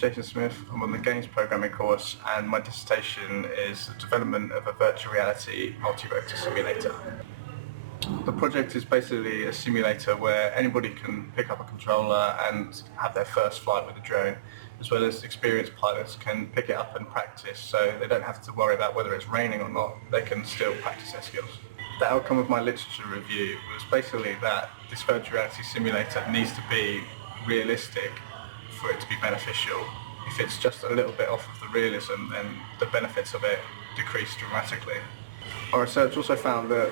name's Jason Smith. I'm on the Games Programming course, and my dissertation is the development of a virtual reality multi-rotor simulator. The project is basically a simulator where anybody can pick up a controller and have their first flight with a drone, as well as experienced pilots can pick it up and practice, so they don't have to worry about whether it's raining or not. They can still practice their skills. The outcome of my literature review was basically that this virtual reality simulator needs to be realistic for it to be beneficial. If it's just a little bit off of the realism, then the benefits of it decrease dramatically. Our research also found that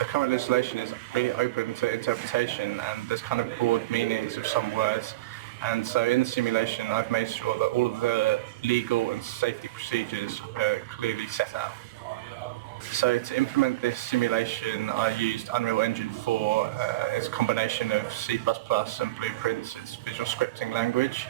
the current legislation is really open to interpretation, and there's kind of broad meanings of some words. And so in the simulation, I've made sure that all of the legal and safety procedures are clearly set out. So to implement this simulation, I used Unreal Engine 4. It's a combination of C++ and Blueprints. It's visual scripting language.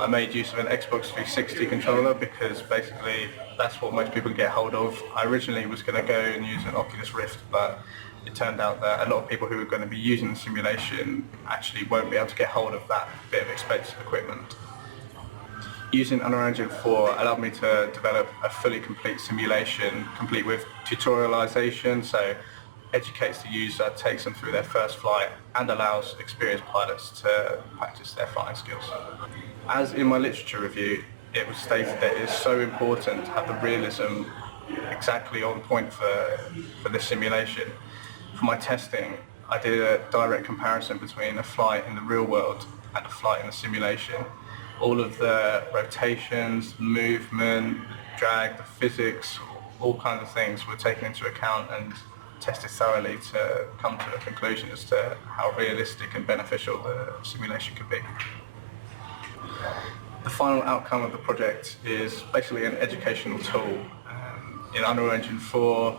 I made use of an Xbox 360 controller because basically that's what most people get hold of. I originally was going to go and use an Oculus Rift, but it turned out that a lot of people who are going to be using the simulation actually won't be able to get hold of that bit of expensive equipment. Using Unreal Engine 4 allowed me to develop a fully complete simulation, complete with tutorialization, so educates the user, takes them through their first flight, and allows experienced pilots to practice their flying skills. As in my literature review, it was stated that it is so important to have the realism exactly on point for this simulation. For my testing, I did a direct comparison between a flight in the real world and a flight in the simulation. All of the rotations, movement, drag, the physics, all kinds of things were taken into account and tested thoroughly to come to a conclusion as to how realistic and beneficial the simulation could be. The final outcome of the project is basically an educational tool. In Unreal Engine 4,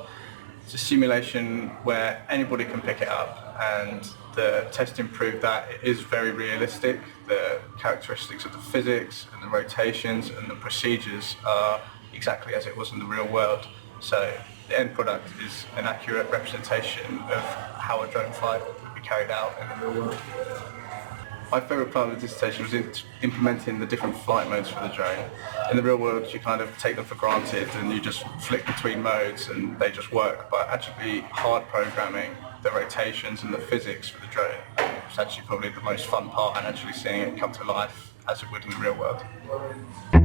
it's a simulation where anybody can pick it up, and the testing proved that it is very realistic. The characteristics of the physics and the rotations and the procedures are exactly as it was in the real world. So the end product is an accurate representation of how a drone flight would be carried out in the real world. My favourite part of the dissertation was implementing the different flight modes for the drone. In the real world, you kind of take them for granted and you just flick between modes and they just work, but actually hard programming the rotations and the physics for the drone was actually probably the most fun part, and actually seeing it come to life as it would in the real world.